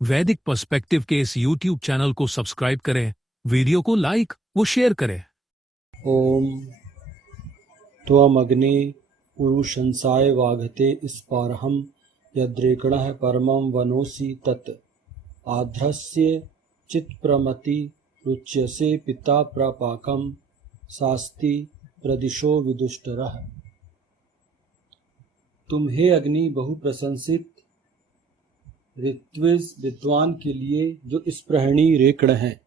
वैदिक पर्सपेक्टिव के इस YouTube चैनल को सब्सक्राइब करें, वीडियो को लाइक व शेयर करें। ओम त्वमग्ने पुरुषंसाय वाघते स्पारहम यद्रेकणः परमं वनोसि तत् आध्रस्य चित्प्रमति रुच्यसे पिता प्रपाकं शास्ति प्रदिशो विदुष्टरः। तुम हे अग्नि बहु प्रशंसित ऋत्विज विद्वान के लिए जो स्पृहणी रेकण है,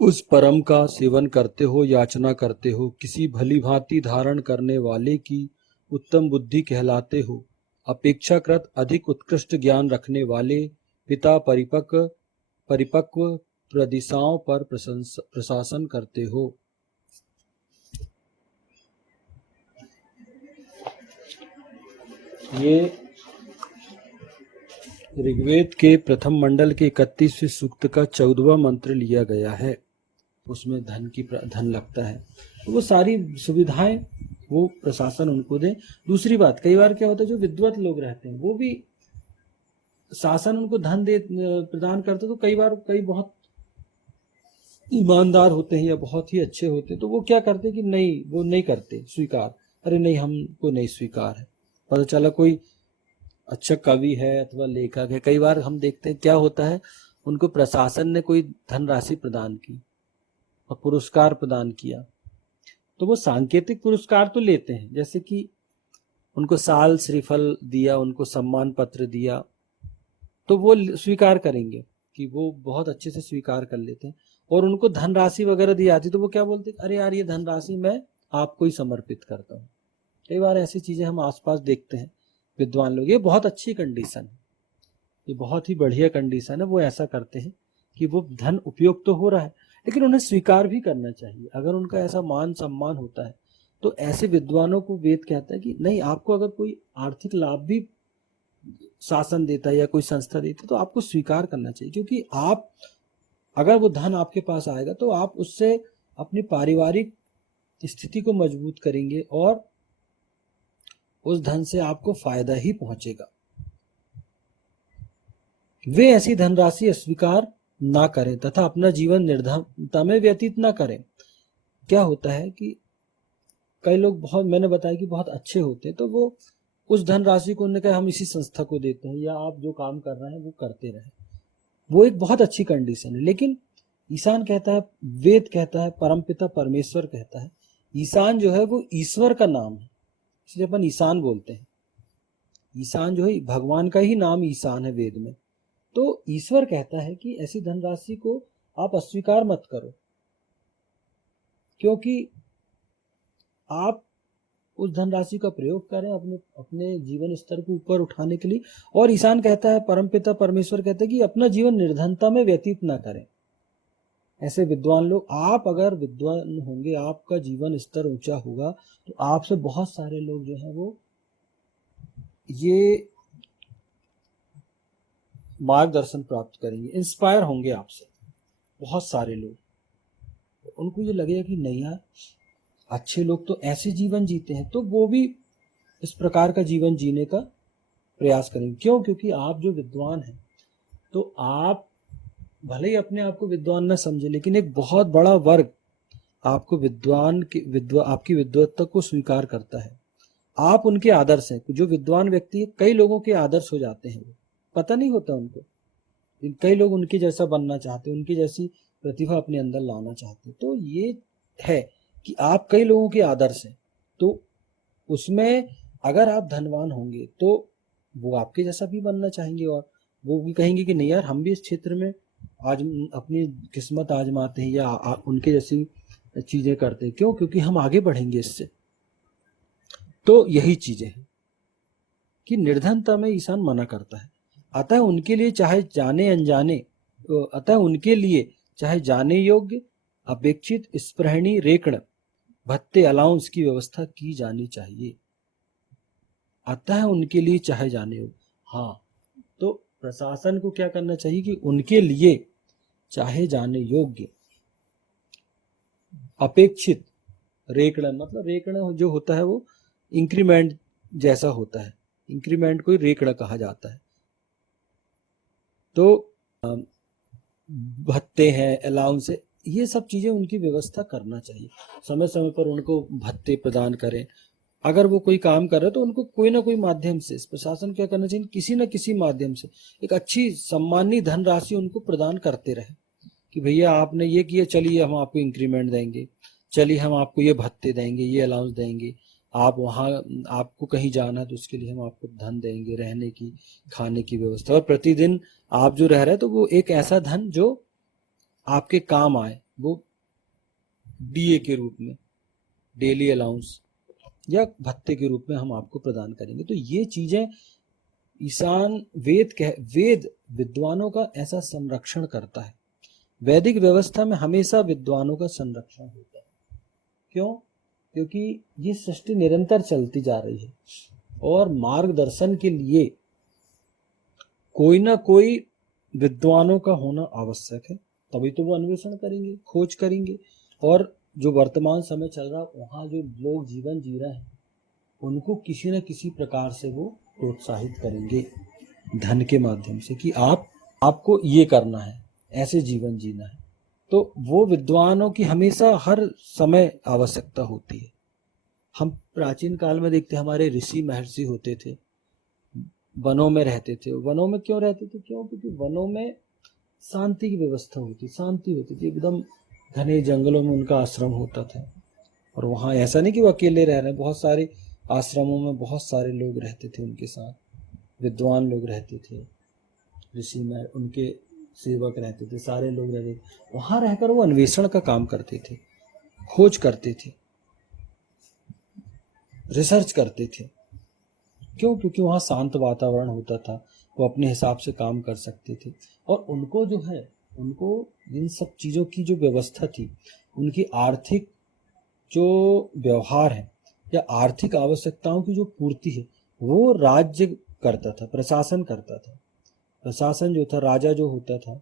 उस परम का सेवन करते हो, याचना करते हो, किसी भली भांति धारण करने वाले की उत्तम बुद्धि कहलाते हो, अपेक्षाकृत अधिक उत्कृष्ट ज्ञान रखने वाले पिता परिपक्व प्रदिशाओं पर प्रशासन करते हो। ये ऋग्वेद के प्रथम मंडल के 31वें सूक्त का 14वां मंत्र लिया गया है। उसमें धन लगता है, तो वो सारी सुविधाएं वो प्रशासन उनको दे। दूसरी बात, कई बार क्या होता है, जो विद्वत लोग रहते हैं वो भी शासन उनको धन प्रदान करते, तो कई बहुत ईमानदार होते हैं या बहुत ही अच्छे होते हैं, तो वो क्या करते कि नहीं, वो नहीं करते स्वीकार, अरे नहीं हमको नहीं स्वीकार है। पता चला कोई अच्छा कवि है अथवा लेखक है, कई बार हम देखते हैं क्या होता है, उनको प्रशासन ने कोई धनराशि प्रदान की और पुरस्कार प्रदान किया, तो वो सांकेतिक पुरस्कार तो लेते हैं, जैसे कि उनको साल श्रीफल दिया, उनको सम्मान पत्र दिया, तो वो स्वीकार करेंगे कि वो बहुत अच्छे से स्वीकार कर लेते हैं। और उनको धनराशि वगैरह दी जाती तो वो क्या बोलते, अरे यार ये धनराशि मैं आपको ही समर्पित करता हूँ। कई बार ऐसी चीजें हम आसपास देखते हैं विद्वान लोग। ये बहुत अच्छी कंडीशन है, ये बहुत ही बढ़िया कंडीशन है। वो ऐसा करते हैं कि वो धन उपयोग तो हो रहा है, लेकिन उन्हें स्वीकार भी करना चाहिए। अगर उनका ऐसा मान सम्मान होता है तो ऐसे विद्वानों को वेद कहता है कि नहीं, आपको अगर कोई आर्थिक लाभ भी शासन देता है या कोई संस्था देती है तो आपको स्वीकार करना चाहिए, क्योंकि आप अगर वो धन आपके पास आएगा तो आप उससे अपनी पारिवारिक स्थिति को मजबूत करेंगे और उस धन से आपको फायदा ही पहुंचेगा। वे ऐसी धनराशि अस्वीकार ना करें तथा अपना जीवन निर्धनता में व्यतीत ना करें। क्या होता है कि कई लोग बहुत, मैंने बताया कि बहुत अच्छे होते हैं, तो वो उस धनराशि को उन्होंने कहा हम इसी संस्था को देते हैं या आप जो काम कर रहे हैं वो करते रहे, वो एक बहुत अच्छी कंडीशन है। लेकिन ईशान कहता है, वेद कहता है, परमपिता परमेश्वर कहता है, ईशान जो है वो ईश्वर का नाम है, इसलिए अपन ईशान बोलते हैं। ईशान जो है भगवान का ही नाम ईशान है वेद में। तो ईश्वर कहता है कि ऐसी धनराशि को आप अस्वीकार मत करो, क्योंकि आप उस धनराशि का प्रयोग करें अपने जीवन स्तर को ऊपर उठाने के लिए। और ईशान कहता है, परमपिता परमेश्वर कहता है कि अपना जीवन निर्धनता में व्यतीत ना करें। ऐसे विद्वान लोग, आप अगर विद्वान होंगे, आपका जीवन स्तर ऊंचा होगा, तो आपसे बहुत सारे लोग जो है वो ये मार्गदर्शन प्राप्त करेंगे, इंस्पायर होंगे आपसे बहुत सारे लोग। उनको ये लगेगा कि नहीं यार, अच्छे लोग तो ऐसे जीवन जीते हैं, तो वो भी इस प्रकार का जीवन जीने का प्रयास करेंगे। क्यों? क्योंकि आप जो विद्वान हैं, तो आप भले ही अपने आप को विद्वान न समझे, लेकिन एक बहुत बड़ा वर्ग आपको आपकी विद्वत्ता को स्वीकार करता है। आप उनके आदर्श हैं। जो विद्वान व्यक्ति है, कई लोगों के आदर्श हो जाते हैं, वो पता नहीं होता उनको। कई लोग उनके जैसा बनना चाहते हैं, उनकी जैसी प्रतिभा अपने अंदर लाना चाहते हैं। तो ये है कि आप कई लोगों के आदर्श हैं, तो उसमें अगर आप धनवान होंगे तो वो आपके जैसा भी बनना चाहेंगे, और वो भी कहेंगे कि नहीं यार, हम भी इस क्षेत्र में आज अपनी किस्मत आजमाते हैं या उनके जैसी चीजें करते हैं। क्यों? क्योंकि हम आगे बढ़ेंगे इससे। तो यही चीजें हैं कि निर्धनता में ईशान मना करता है। अतः उनके लिए चाहे जाने योग्य अपेक्षित स्पृहणी रेकण भत्ते अलाउंस की व्यवस्था की जानी चाहिए। अतः उनके लिए चाहे जाने योग्य, हाँ, तो प्रशासन को क्या करना चाहिए कि उनके लिए चाहे जाने योग्य अपेक्षित रेकण, मतलब रेकण जो होता है वो इंक्रीमेंट जैसा होता है, इंक्रीमेंट को रेकड़ कहा जाता है। तो भत्ते हैं, अलाउंस है, ये सब चीजें उनकी व्यवस्था करना चाहिए। समय समय पर उनको भत्ते प्रदान करें। अगर वो कोई काम कर रहे हैं तो उनको कोई ना कोई माध्यम से, प्रशासन क्या करना चाहिए, किसी न किसी माध्यम से एक अच्छी सम्मानी धनराशि उनको प्रदान करते रहे कि भैया आपने ये किया, चलिए हम आपको इंक्रीमेंट देंगे, चलिए हम आपको ये भत्ते देंगे, ये अलाउंस देंगे, आप वहाँ आपको कहीं जाना है तो उसके लिए हम आपको धन देंगे, रहने की खाने की व्यवस्था, और प्रतिदिन आप जो रह रहे हैं तो वो एक ऐसा धन जो आपके काम आए, वो डीए के रूप में, डेली अलाउंस या भत्ते के रूप में हम आपको प्रदान करेंगे। तो ये चीजें ईशान वेद विद्वानों का ऐसा संरक्षण करता है। वैदिक व्यवस्था में हमेशा विद्वानों का संरक्षण होता है। क्यों? क्योंकि ये सृष्टि निरंतर चलती जा रही है और मार्गदर्शन के लिए कोई ना कोई विद्वानों का होना आवश्यक है, तभी तो वो अन्वेषण करेंगे, खोज करेंगे। और जो वर्तमान समय चल रहा है, वहाँ जो लोग जीवन जी रहे हैं उनको किसी न किसी प्रकार से वो प्रोत्साहित करेंगे धन के माध्यम से कि आपको ये करना है, ऐसे जीवन जीना है। तो वो विद्वानों की हमेशा हर समय आवश्यकता होती है। हम प्राचीन काल में देखते हमारे ऋषि महर्षि होते थे, वनों में रहते थे। वनों में क्यों रहते थे? क्यों? क्योंकि वनों में शांति की व्यवस्था होती, शांति होती थी, एकदम घने जंगलों में उनका आश्रम होता था। और वहाँ ऐसा नहीं कि वो अकेले रह रहे हैं, बहुत सारे आश्रमों में बहुत सारे लोग रहते थे उनके साथ, विद्वान लोग रहते थे, ऋषि में उनके सेवक रहते थे, सारे लोग रहते थे। वहाँ रहकर वो अन्वेषण का काम करते थे, खोज करते थे, रिसर्च करते थे। क्यों? क्योंकि वहाँ शांत वातावरण होता था, वो अपने हिसाब से काम कर सकते थे। और उनको जो है, उनको इन सब चीज़ों की जो व्यवस्था थी, उनकी आर्थिक जो व्यवहार है या आर्थिक आवश्यकताओं की जो पूर्ति है, वो राज्य करता था, प्रशासन करता था। प्रशासन जो था, राजा जो होता था,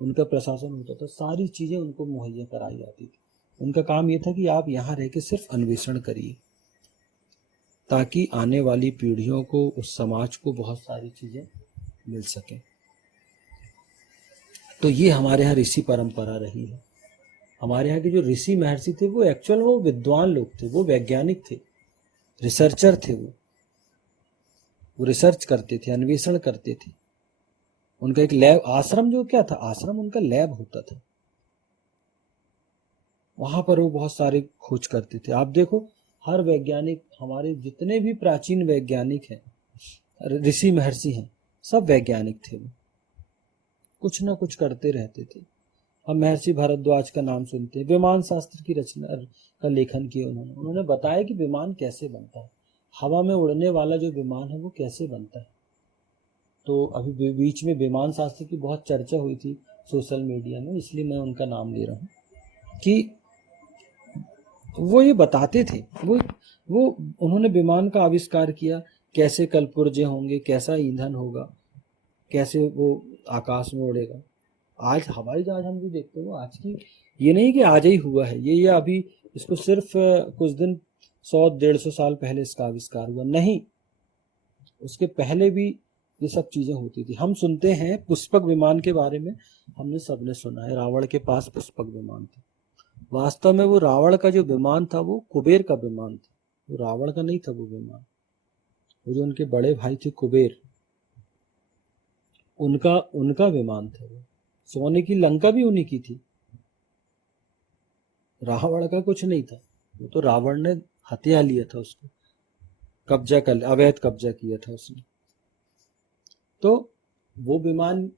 उनका प्रशासन होता था, सारी चीज़ें उनको मुहैया कराई जाती थी। उनका काम ये था कि आप यहाँ रह के सिर्फ अन्वेषण करिए, ताकि आने वाली पीढ़ियों को, उस समाज को बहुत सारी चीज़ें मिल सके। तो ये हमारे यहाँ ऋषि परंपरा रही है। हमारे यहाँ के जो ऋषि महर्षि थे वो एक्चुअल वो विद्वान लोग थे, वो वैज्ञानिक थे, रिसर्चर थे। वो रिसर्च करते थे, अन्वेषण करते थे। उनका एक लैब, आश्रम जो क्या था, आश्रम उनका लैब होता था। वहां पर वो बहुत सारे खोज करते थे। आप देखो, हर वैज्ञानिक, हमारे जितने भी प्राचीन वैज्ञानिक हैं, ऋषि महर्षि हैं, सब वैज्ञानिक थे। वो कुछ ना कुछ करते रहते थे। हम महर्षि भारद्वाज का नाम सुनते हैं, विमान शास्त्र की रचना का लेखन किया उन्होंने बताया कि विमान कैसे बनता है, हवा में उड़ने वाला जो विमान है वो कैसे बनता है। तो अभी बीच में विमान शास्त्र की बहुत चर्चा हुई थी सोशल मीडिया में, इसलिए मैं उनका नाम ले रहा हूँ कि वो ये बताते थे, वो उन्होंने विमान का आविष्कार किया, कैसे कलपुर्जे होंगे, कैसा ईंधन होगा, कैसे वो आकाश में उड़ेगा। आज हवाई जहाज हम जो देखते हो, आज की ये नहीं कि आज ही हुआ है, ये अभी इसको सिर्फ कुछ दिन 100-150 साल पहले इसका आविष्कार हुआ नहीं, उसके पहले भी ये सब चीजें होती थी। हम सुनते हैं पुष्पक विमान के बारे में, हमने सबने सुना है, रावण के पास पुष्पक विमान था। वास्तव में वो रावण का जो विमान था वो कुबेर का विमान था, वो रावण का नहीं था वो विमान। वो जो उनके बड़े भाई थे कुबेर, उनका विमान था। वो सोने की लंका भी उन्हीं की थी, रावण का कुछ नहीं था। वो तो रावण ने हत्या लिया था, उसको कब्जा कर, अवैध कब्जा किया था उसने। तो वो विमान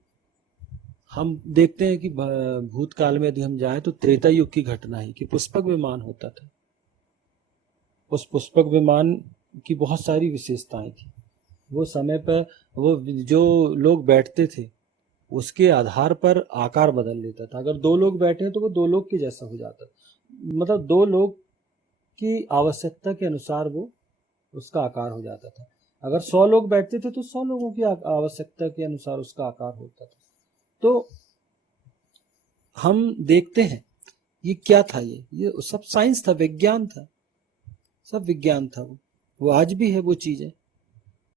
हम देखते हैं कि भूतकाल में यदि हम जाएं तो त्रेता युग की घटना है कि पुष्पक विमान होता था। उस पुष्पक विमान की बहुत सारी विशेषताएं थी। वो समय पर वो जो लोग बैठते थे उसके आधार पर आकार बदल लेता था। अगर 2 लोग बैठे हैं तो वो 2 लोग के जैसा हो जाता, मतलब 2 लोग की आवश्यकता के अनुसार वो उसका आकार हो जाता था। अगर 100 लोग बैठते थे तो 100 लोगों की आवश्यकता के अनुसार उसका आकार होता था। तो हम देखते हैं ये क्या था, ये सब साइंस था, विज्ञान था, सब विज्ञान था। वो आज भी है वो चीजें।